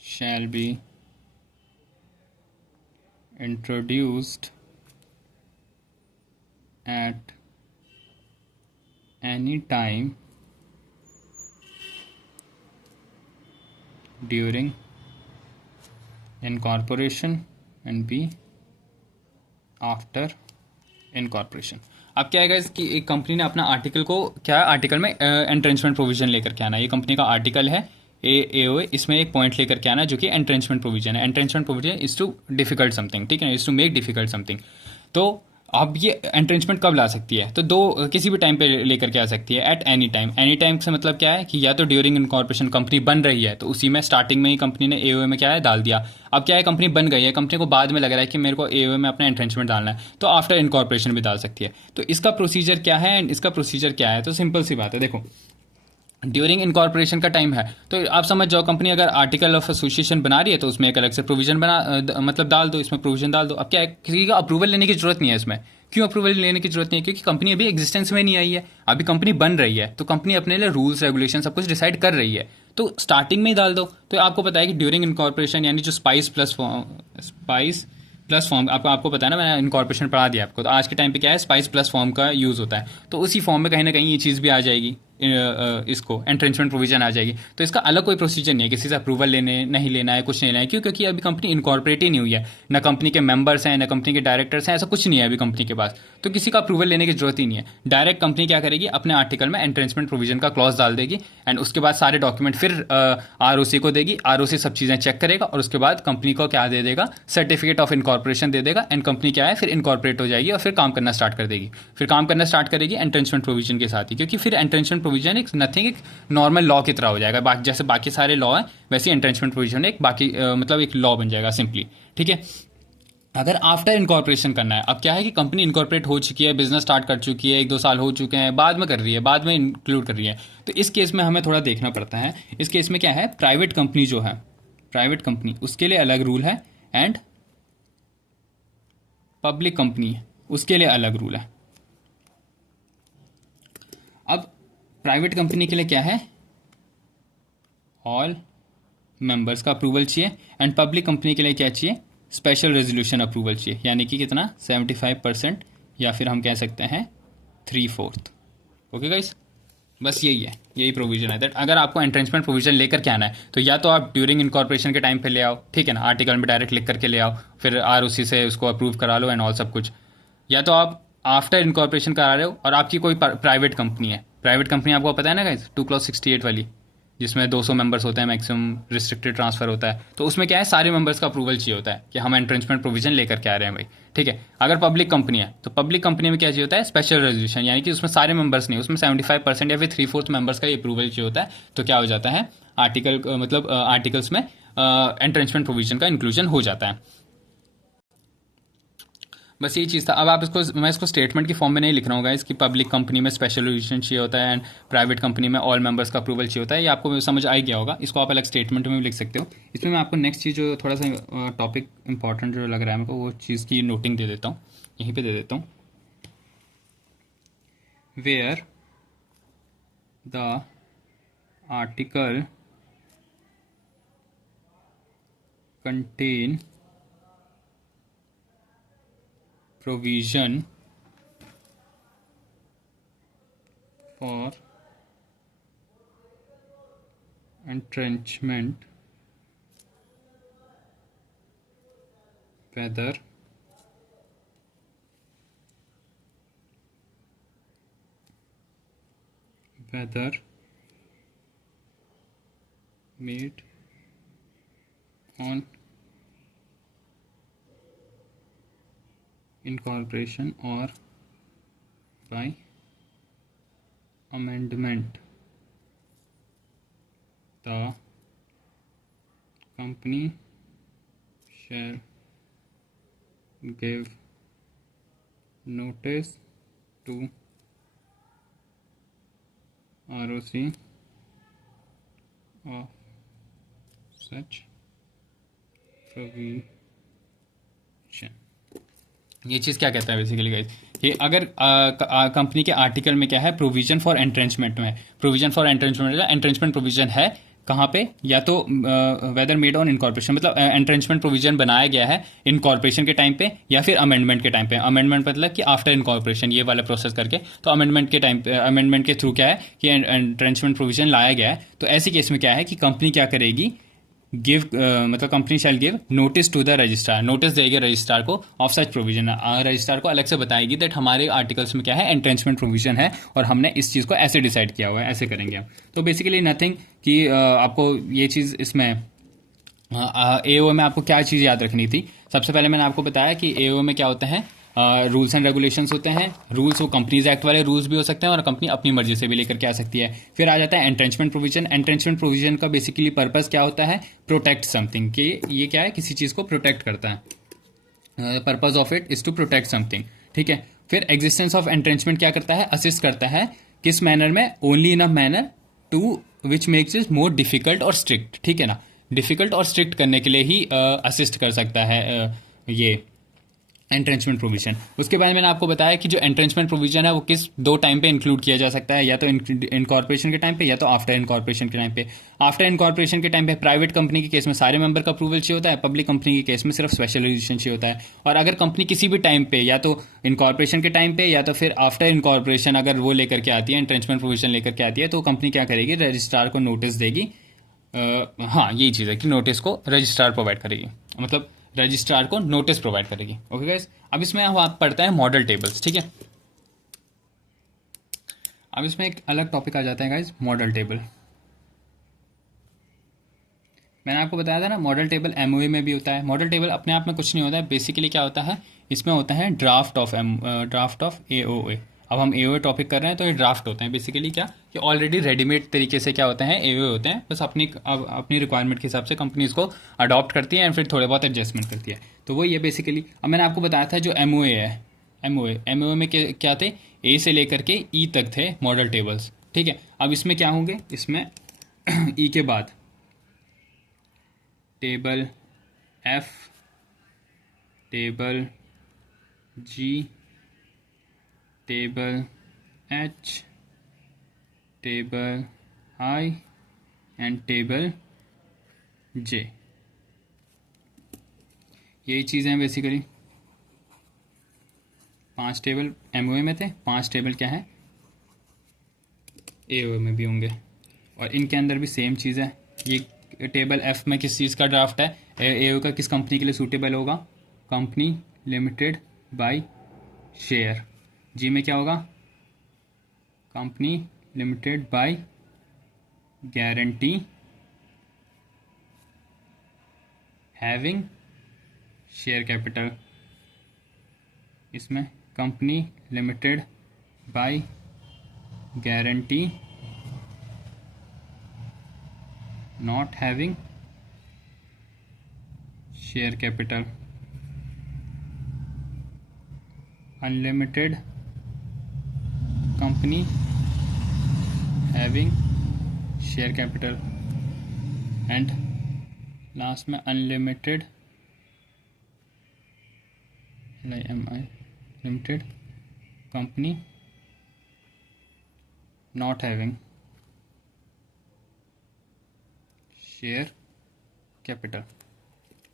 shall be introduced at any time during incorporation and B after incorporation. अब क्या है guys कि एक कंपनी ने अपना आर्टिकल को क्या आर्टिकल में एंट्रेंचमेंट प्रोविजन लेकर के आना है। ये कंपनी का आर्टिकल है एओए, इसमें एक पॉइंट लेकर के आना जो कि एंट्रेंचमेंट प्रोविजन है। Entrenchment provision is to difficult something, ठीक है, is to make difficult something. तो अब ये एंट्रेंचमेंट कब ला सकती है? तो दो किसी भी टाइम पे लेकर के आ सकती है, at any time. Any time से मतलब क्या है कि या तो ड्यूरिंग इनकॉर्पोरेशन कंपनी बन रही है तो उसी में स्टार्टिंग में ही कंपनी ने एओए में क्या है डाल दिया। अब क्या है कंपनी बन गई है, कंपनी को बाद में लग रहा है कि मेरे को एओए में अपना एंट्रेंचमेंट डालना है, तो आफ्टर इनकॉर्पोरेशन भी डाल सकती है। तो इसका प्रोसीजर क्या है एंड इसका प्रोसीजर क्या है? तो सिंपल सी बात है, देखो ड्यूरिंग इनकॉर्पोरेशन का टाइम है तो आप समझ जाओ कंपनी अगर आर्टिकल ऑफ एसोसिएशन बना रही है तो उसमें एक अलग से प्रोविजन मतलब डाल दो, इसमें प्रोविजन डाल दो। अब क्या है किसी का अप्रूवल लेने की जरूरत नहीं है इसमें। क्यों अप्रूवल लेने की जरूरत नहीं है? क्योंकि कंपनी अभी एग्जिस्टेंस में नहीं आई है, अभी कंपनी बन रही है, तो कंपनी अपने लिए रूल्स रेगुलेशन सब कुछ डिसाइड कर रही है, तो स्टार्टिंग में ही डाल दो। तो आपको पता है कि ड्यूरिंग इनकॉर्पोरेशन यानी जो स्पाइस प्लस फॉर्म आपको पता है ना, मैंने इनकॉर्पोरेशन पढ़ा दिया आपको। तो आज के टाइम पे क्या है स्पाइस प्लस फॉर्म का यूज़ होता है, तो उसी फॉर्म में कहीं ना कहीं ये चीज़ भी आ जाएगी, इसको एंट्रेंचमेंट प्रोविजन आ जाएगी। तो इसका अलग कोई प्रोसीजर नहीं है, किसी से अप्रूवल लेने नहीं लेना है, कुछ नहीं लेना है। क्यों? क्योंकि अभी कंपनी इनकॉर्पोरेट ही नहीं हुई है, ना कंपनी के मेंबर्स हैं ना कंपनी के डायरेक्टर्स हैं, ऐसा कुछ नहीं है अभी कंपनी के पास, तो किसी का अप्रूवल लेने की जरूरत ही नहीं है। डायरेक्ट कंपनी क्या करेगी अपने आर्टिकल में एंट्रेंचमेंट प्रोविजन का क्लॉज डाल देगी एंड उसके बाद सारे डॉक्यूमेंट फिर आरओसी को देगी, आरओसी सब चीज़ें चेक करेगा और उसके बाद कंपनी को क्या दे देगा, सर्टिफिकेट ऑफ इनकॉर्पोरेशन दे देगा एंड कंपनी क्या है फिर इनकॉर्पोरेट हो जाएगी और फिर काम करना स्टार्ट कर देगी। फिर काम करना स्टार्ट करेगी एंट्रेंचमेंट प्रोविजन के साथ ही, क्योंकि फिर एंट्रेंचमेंट प्रोविजन एक नथिंग एक नॉर्मल लॉ की तरह हो जाएगा। बाकी जैसे बाकी सारे लॉ हैं वैसे एंट्रेंचमेंट प्रोविजन एक बाकी मतलब एक लॉ बन जाएगा सिंपली, ठीक है। अगर आफ्टर इनकॉर्पोरेशन करना है, अब क्या है कि कंपनी इनकॉर्पोरेट हो चुकी है, बिजनेस स्टार्ट कर चुकी है, 1-2 साल हो चुके हैं, बाद में कर रही है, बाद में इंक्लूड कर रही है, तो इस केस में हमें थोड़ा देखना पड़ता है। इस केस में क्या है प्राइवेट कंपनी जो है, प्राइवेट कंपनी उसके लिए अलग रूल है एंड पब्लिक कंपनी उसके लिए अलग रूल है। अब प्राइवेट कंपनी के लिए क्या है ऑल मेंबर्स का अप्रूवल चाहिए एंड पब्लिक कंपनी के लिए क्या चाहिए स्पेशल रेजोल्यूशन अप्रूवल चाहिए, यानी कि कितना 75% या फिर हम कह सकते हैं 3/4। ओके गाइस, बस यही है, यही प्रोविजन है दैट अगर आपको एंट्रेंचमेंट प्रोविजन लेकर के आना है तो या तो आप ड्यूरिंग इनकॉर्पोरेशन के टाइम पे ले आओ, ठीक है ना, आर्टिकल में डायरेक्ट लिख करके ले आओ, फिर आरओसी से उसको अप्रूव करा लो एंड ऑल सब कुछ, या तो आप आफ्टर इनकॉर्पोरेशन करा रहे हो और आपकी कोई प्राइवेट कंपनी है। प्राइवेट कंपनी आपको पता है ना गाइस 2 clause 68 वाली, जिसमें 200 मेंबर्स होते हैं मैक्सिमम, रिस्ट्रिक्टेड ट्रांसफर होता है, तो उसमें क्या है सारे मेंबर्स का अप्रूवल चाहिए होता है कि हम एंट्रेंचमेंट प्रोविजन लेकर के आ रहे हैं भाई, ठीक है। अगर पब्लिक कंपनी है तो पब्लिक कंपनी में क्या चाहिए होता है स्पेशल रेजोल्यूशन, यानी कि उसमें सारे मेंबर्स नहीं, उसमें 75% या फिर 3/4 मेंबर्स का अप्रूवल चाहिए होता है, तो क्या हो जाता है आर्टिकल मतलब आर्टिकल्स में एंट्रेंचमेंट प्रोविजन का इंक्लूजन हो जाता है। बस यही चीज़ था। अब आप इसको मैं इसको स्टेटमेंट की फॉर्म में नहीं लिख रहा हूँ गाइस कि पब्लिक कंपनी में स्पेशल रेजोल्यूशन चाहिए होता है एंड प्राइवेट कंपनी में ऑल मेंबर्स का अप्रूवल चाहिए होता है, ये आपको समझ आ ही गया होगा। इसको आप अलग स्टेटमेंट में भी लिख सकते हो। इसमें मैं आपको नेक्स्ट चीज़ जो थोड़ा सा टॉपिक इंपॉर्टेंट जो लग रहा है मेरे को, वो चीज़ की नोटिंग दे देता हूँ, यहीं पर दे देता हूँ। Where the article contain provision for entrenchment, whether made on incorporation or by amendment, the company shall give notice to ROC of such provision। ये चीज़ क्या कहता है बेसिकली गाइस, ये अगर कंपनी के आर्टिकल में क्या है प्रोविजन फॉर एंट्रेंचमेंट में, provision for entrenchment entrenchment provision है कहाँ पे, या तो वेदर मेड ऑन इनकॉर्पोरेशन, मतलब एंट्रेंचमेंट प्रोविजन बनाया गया है इनकॉर्पोरेशन के टाइम पे या फिर अमेंडमेंट के टाइम पे। अमेंडमेंट मतलब कि आफ्टर इनकॉर्पोरेशन ये वाला प्रोसेस करके, तो अमेंडमेंट के टाइम पे, अमेंडमेंट के थ्रू क्या है कि एंट्रेंचमेंट प्रोविजन लाया गया है। तो ऐसी केस में क्या है कि कंपनी क्या करेगी, गिव मतलब company shall give notice to the registrar, notice देगी रजिस्ट्रार को ऑफ सच प्रोविजन। रजिस्ट्रार को अलग से बताएगी दैट हमारे आर्टिकल्स में क्या है, एंट्रेंचमेंट प्रोविजन है और हमने इस चीज़ को ऐसे डिसाइड किया हुआ है, ऐसे करेंगे हम। तो बेसिकली नथिंग कि आपको ये चीज़ इसमें एओ में आपको क्या चीज़ याद रखनी थी। सबसे पहले मैंने आपको बताया कि एओ में क्या होते हैं, रूल्स एंड रेगुलेशंस होते हैं। रूल्स वो कंपनीज एक्ट वाले रूल्स भी हो सकते हैं और कंपनी अपनी मर्जी से भी लेकर के आ सकती है। फिर आ जाता है एंट्रेंचमेंट प्रोविजन। एंट्रेंचमेंट प्रोविजन का बेसिकली पर्पस क्या होता है, प्रोटेक्ट समथिंग, कि ये क्या है, किसी चीज़ को प्रोटेक्ट करता है। Purpose of it is to protect something, ठीक है। फिर एग्जिस्टेंस ऑफ एंट्रेंचमेंट क्या करता है, असिस्ट करता है किस मैनर में, only in a manner to which makes it more difficult और स्ट्रिक्ट, ठीक है ना। डिफिकल्ट और स्ट्रिक्ट करने के लिए ही असिस्ट कर सकता है ये एंट्रेंचमेंट प्रोविजन। उसके बाद मैंने आपको बताया कि जो एंट्रेंचमेंट प्रोविजन है वो किस दो टाइम पे इंक्लूड किया जा सकता है, या तो इनकॉर्पोरेशन के टाइम पे या तो आफ्टर इनकॉर्पोरेशन के टाइम पे। आफ्टर इनकॉर्पोरेशन के टाइम पे प्राइवेट कंपनी के केस में सारे मेंबर का अप्रूवल चाहिए होता है, पब्लिक कंपनी के केस में सिर्फ स्पेशल रेजुलेशन चाहिए होता है। और अगर कंपनी किसी भी टाइम पे, या तो इनकॉर्पोरेशन के टाइम पे या तो फिर आफ्टर इनकॉर्पोरेशन, अगर वो लेकर के आती है, एंट्रेंचमेंट प्रोविजन लेकर के आती है, तो कंपनी क्या करेगी, रजिस्ट्रार को नोटिस देगी। हाँ यही चीज़ है कि नोटिस को रजिस्ट्रार प्रोवाइड करेगी, मतलब रजिस्ट्रार को नोटिस प्रोवाइड करेगी। ओके गाइस, अब इसमें हम आप पढ़ते हैं मॉडल टेबल्स, ठीक है। अब इसमें एक अलग टॉपिक आ जाता है गाइस, मॉडल टेबल। मैंने आपको बताया था ना, मॉडल टेबल एमओए में भी होता है। मॉडल टेबल अपने आप में कुछ नहीं होता है, बेसिकली क्या होता है, इसमें होता है ड्राफ्ट ऑफ एओए। अब हम एओए टॉपिक कर रहे हैं तो ये ड्राफ्ट होते हैं बेसिकली, क्या कि ऑलरेडी रेडीमेड तरीके से क्या होते हैं, एओए होते हैं। बस अपनी रिक्वायरमेंट के हिसाब से कंपनी इसको अडॉप्ट करती है एंड फिर थोड़े बहुत एडजस्टमेंट करती है। तो वो ये बेसिकली, अब मैंने आपको बताया था जो एमओए है, एमओए में क्या थे, ए से लेकर के ई तक थे मॉडल टेबल्स, ठीक है। अब इसमें क्या होंगे, इसमें ई के बाद table F, table G, table H, table I and table J. यही चीज़ें हैं बेसिकली। 5 टेबल एमओए में थे, 5 टेबल क्या है, एओए में भी होंगे, और इनके अंदर भी सेम चीज़ है। ये टेबल एफ में किस चीज़ का ड्राफ्ट है, एओए का किस कंपनी के लिए सूटेबल होगा, company limited by share. G में क्या होगा, company limited by guarantee having share capital. इसमें company limited by guarantee not having share capital. Unlimited company having share capital, and last में unlimited limited company not having share capital.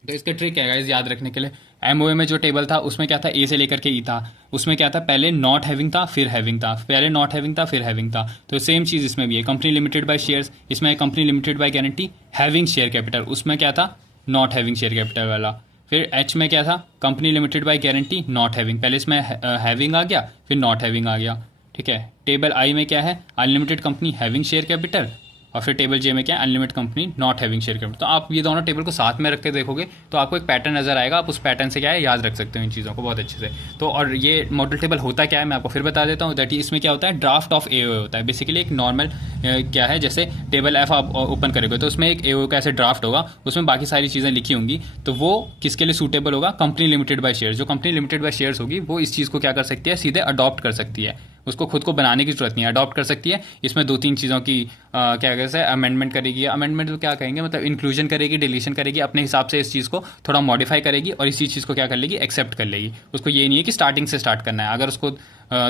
तो इसका trick है guys याद रखने के लिए। MOA में जो टेबल था उसमें क्या था, ए से लेकर के ई था। उसमें क्या था, पहले नॉट हैविंग था फिर हैविंग था, पहले नॉट हैविंग था फिर हैविंग था। तो सेम चीज़ इसमें भी है, कंपनी लिमिटेड बाय शेयर्स, इसमें company limited by guarantee having share capital, उसमें क्या था, नॉट हैविंग शेयर कैपिटल वाला। फिर एच में क्या था, company limited by guarantee not having, पहले इसमें हैविंग आ गया फिर नॉट हैविंग आ गया, ठीक है। टेबल आई में क्या है, unlimited company having share capital, और फिर टेबल जे में क्या है, unlimited company not having share capital. तो आप ये दोनों टेबल को साथ में रख के देखोगे तो आपको एक पैटर्न नजर आएगा, आप उस पैटर्न से क्या है याद रख सकते हो इन चीज़ों को बहुत अच्छे से। तो और ये मॉडल टेबल होता क्या है मैं आपको फिर बता देता हूँ, दैट इसमें क्या होता है, ड्राफ्ट ऑफ एओए होता है। बेसिकली एक नॉर्मल क्या है, जैसे टेबल एफ आप ओपन करोगे तो उसमें एक एओए का ऐसे ड्राफ्ट होगा, उसमें बाकी सारी चीज़ें लिखी होंगी। तो वो किसके लिए सूटेबल होगा, कंपनी लिमिटेड बाय शेयर्स। जो कंपनी लिमिटेड बाय शेयर्स होगी वो इस चीज़ को क्या कर सकती है, सीधे अडॉप्ट कर सकती है, उसको खुद को बनाने की जरूरत नहीं है, अडॉप्ट कर सकती है। इसमें 2-3 चीज़ों की क्या कहते हैं, अमेंडमेंट करेगी, अमेंडमेंट तो क्या कहेंगे, मतलब इंक्लूजन करेगी, डिलीशन करेगी, अपने हिसाब से इस चीज़ को थोड़ा मॉडिफाई करेगी और इसी चीज़ को क्या कर लेगी, एक्सेप्ट कर लेगी। उसको ये नहीं है कि स्टार्टिंग से स्टार्ट करना है, अगर उसको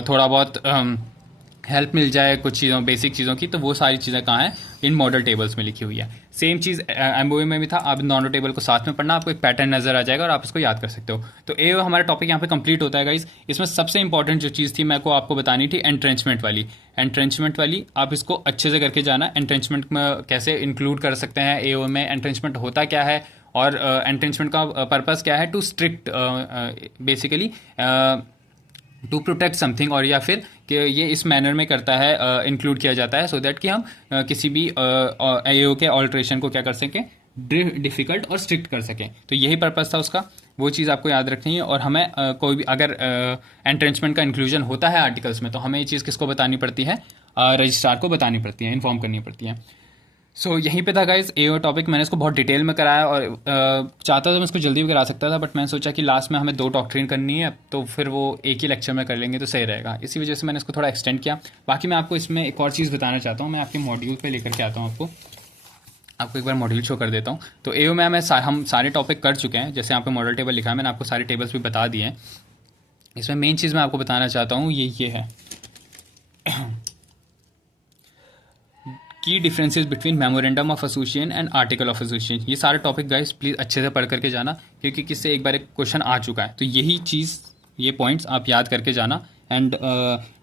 थोड़ा बहुत हेल्प मिल जाए कुछ चीज़ों, बेसिक चीज़ों की, तो वो सारी चीज़ें कहाँ हैं, इन मॉडल टेबल्स में लिखी हुई है। सेम चीज़ एमओए में भी था। आप दोनों टेबल को साथ में पढ़ना, आपको एक पैटर्न नजर आ जाएगा और आप इसको याद कर सकते हो। तो ए हमारा टॉपिक यहाँ पे कंप्लीट होता है गाइस। इसमें सबसे इंपॉर्टेंट जो चीज़ थी मैं को आपको बतानी थी, एंट्रेंचमेंट वाली। एंट्रेंचमेंट वाली आप इसको अच्छे से करके जाना। एंट्रेंचमेंट में कैसे इंक्लूड कर सकते हैं एओ में, एंट्रेंचमेंट होता क्या है और एंट्रेंचमेंट का पर्पस क्या है, to strict basically to protect something, और या फिर कि ये इस मैनर में करता है, इंक्लूड किया जाता है सो दैट कि हम किसी भी एओ के ऑल्ट्रेशन को क्या कर सकें, डिफ़िकल्ट और स्ट्रिक्ट कर सकें। तो यही पर्पस था उसका, वो चीज़ आपको याद रखनी है। और हमें कोई भी अगर एंट्रेंचमेंट का इंक्लूजन होता है आर्टिकल्स में, तो हमें ये चीज़ किसको बतानी पड़ती है, रजिस्ट्रार को बतानी पड़ती है, इन्फॉर्म करनी पड़ती है। सो यहीं पे था गाइज एओ टॉपिक। मैंने इसको बहुत डिटेल में कराया और चाहता था मैं इसको जल्दी भी करा सकता था, बट मैंने सोचा कि लास्ट में हमें 2 डॉक्ट्रिन करनी है, तो फिर वो एक ही लेक्चर में कर लेंगे तो सही रहेगा। इसी वजह से मैंने इसको थोड़ा एक्सटेंड किया। बाकी मैं आपको इसमें एक और चीज़ बताना चाहता हूँ। मैं आपके मॉड्यूल पे लेकर के आता हूँ आपको एक बार मॉड्यूल शो कर देता हूँ। तो एओ में हम सारे टॉपिक कर चुके हैं। जैसे यहाँ पे मॉडल टेबल लिखा है, मैंने आपको सारे टेबल्स भी बता दिए हैं। इसमें मेन चीज़ मैं आपको बताना चाहता हूँ ये है की differences between memorandum of association and article of association. ये सारे टॉपिक गाइस प्लीज़ अच्छे से पढ़ करके जाना, क्योंकि किससे एक बार एक क्वेश्चन आ चुका है। तो यही चीज़, ये पॉइंट्स आप याद करके जाना। एंड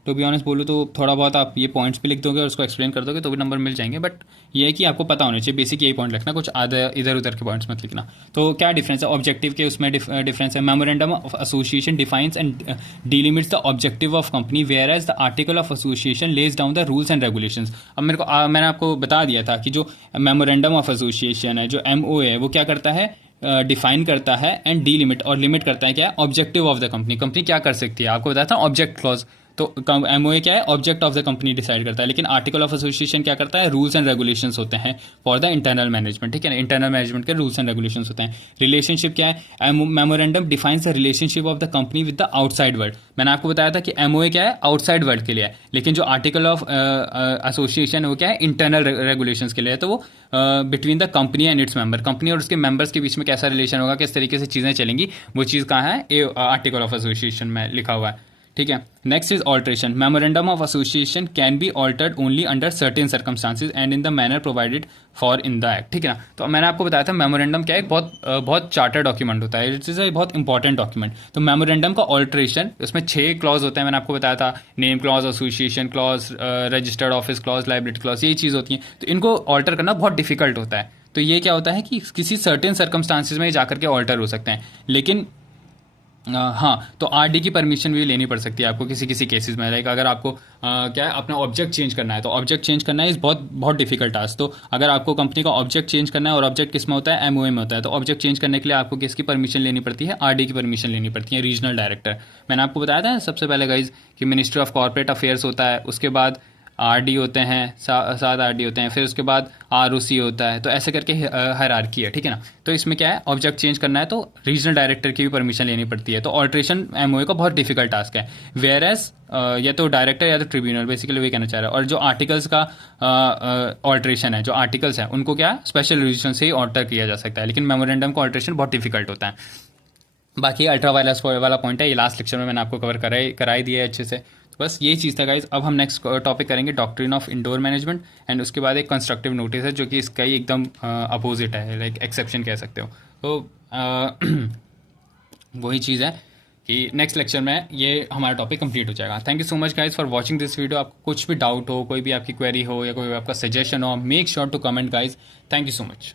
टू बी ऑनेस्ट बोलूँ तो थोड़ा बहुत आप ये पॉइंट्स पे लिख दोगे और उसको एक्सप्लेन कर दोगे तो भी नंबर मिल जाएंगे। बट ये है कि आपको पता होना चाहिए, बेसिक यही पॉइंट लिखना, कुछ आधा इधर उधर के पॉइंट्स मत लिखना। तो क्या डिफरेंस है ऑब्जेक्टिव के, उसमें डिफरेंस है। Memorandum of association defines and delimits the objective of company, whereas the article of association lays down the rules and regulations. अब मैंने आपको बता दिया था कि जो मेमोरेंडम ऑफ एसोसिएशन है, जो एमओए है, वो क्या करता है, डिफाइन करता है एंड डी लिमिट, और लिमिट करता है क्या है, objective of the company. Company क्या कर सकती है, आपको बताया था ऑब्जेक्ट क्लॉज। तो एमओए क्या है, object of the company decide करता है। लेकिन आर्टिकल ऑफ एसोसिएशन क्या करता है, रूल्स एंड रेगुलेशंस होते हैं फॉर द इंटरनल मैनेजमेंट। ठीक है ना, इंटरनल मैनेजमेंट के रूल्स एंड रेगुलेशंस होते हैं। रिलेशनशिप क्या है, memorandum defines the relationship of the company with the outside world. मैंने आपको बताया था कि एमओए क्या है, आउटसाइड वर्ल्ड के लिए है, लेकिन जो आर्टिकल ऑफ एसोसिएशन है वो क्या है, इंटरनल रेगुलेशंस के लिए है। तो वो between the company and its member, company और उसके मेंबर्स के बीच में कैसा रिलेशन होगा, किस तरीके से चीज़ें चलेंगी, वो चीज़ कहाँ है, आर्टिकल ऑफ एसोसिएशन में लिखा हुआ है। ठीक है, next is alteration. Memorandum of association can be altered only under certain circumstances and in the manner provided for in the act. ठीक है ना, तो मैंने आपको बताया था मेमोरेंडम क्या है, बहुत चार्टर डॉक्यूमेंट होता है, इट इज़ अ बहुत इंपॉर्टेंट डॉक्यूमेंट। तो मेमोरेंडम का ऑल्ट्रेशन, उसमें 6 क्लॉज होते हैं, मैंने आपको बताया था, name clause, association clause, registered office clause, liability clause, यही चीज़ होती है। तो इनको ऑल्टर करना बहुत डिफिकल्ट होता है। तो ये क्या होता है कि किसी सर्टेन सर्कमस्टांसेस में जाकर के ऑल्टर हो सकते हैं। लेकिन हाँ, तो आरडी की परमिशन भी लेनी पड़ सकती है आपको किसी किसी केसेस में। लाइक अगर आपको क्या है, अपना ऑब्जेक्ट चेंज करना है, तो ऑब्जेक्ट चेंज करना इस बहुत बहुत डिफिकल्ट टास्क। तो अगर आपको कंपनी का ऑब्जेक्ट चेंज करना है, और ऑब्जेक्ट किस में होता है, एमओए में होता है, तो ऑब्जेक्ट चेंज करने के लिए आपको किसकी परमिशन लेनी पड़ती है, आरडी की परमिशन लेनी पड़ती है, रीजनल डायरेक्टर। मैंने आपको बताया था सबसे पहले गाइज कि मिनिस्ट्री ऑफ कॉर्पोरेट अफेयर्स होता है, उसके बाद आरडी होते हैं, 7 आरडी होते हैं, फिर उसके बाद आरओसी होता है। तो ऐसे करके हायरार्की है। ठीक है ना, तो इसमें क्या है, ऑब्जेक्ट चेंज करना है तो रीजनल डायरेक्टर की भी परमिशन लेनी पड़ती है। तो ऑल्ट्रेशन एमओए का बहुत डिफिकल्ट टास्क है। वेयर एज या तो डायरेक्टर या तो ट्रिब्यूनल, बेसिकली वही कहना चाह रहा है। और जो आर्टिकल्स का ऑल्ट्रेशन है, जो आर्टिकल्स है उनको क्या स्पेशल रेजोल्यूशन से ही ऑल्टर किया जा सकता है, लेकिन मेमोरेंडम का ऑल्ट्रेशन बहुत डिफिकल्ट होता है। बाकी अल्ट्रा वायरलेस वाला पॉइंट है, ये लास्ट लेक्चर में मैंने आपको कवर कराई दिया है अच्छे से। तो बस यही चीज़ था गाइज। अब हम नेक्स्ट टॉपिक करेंगे doctrine of indoor management, and उसके बाद एक कंस्ट्रक्टिव नोटिस है जो कि इसका ही एकदम अपोजिट है, लाइक एक्सेप्शन कह सकते हो। तो वही चीज़ है कि नेक्स्ट लेक्चर में ये हमारा टॉपिक कंप्लीट हो जाएगा। Thank you so much guys for watching this video. आपको कुछ भी डाउट हो, कोई भी आपकी क्वेरी हो या कोई आपका सजेशन हो, make sure to comment guys. Thank you so much.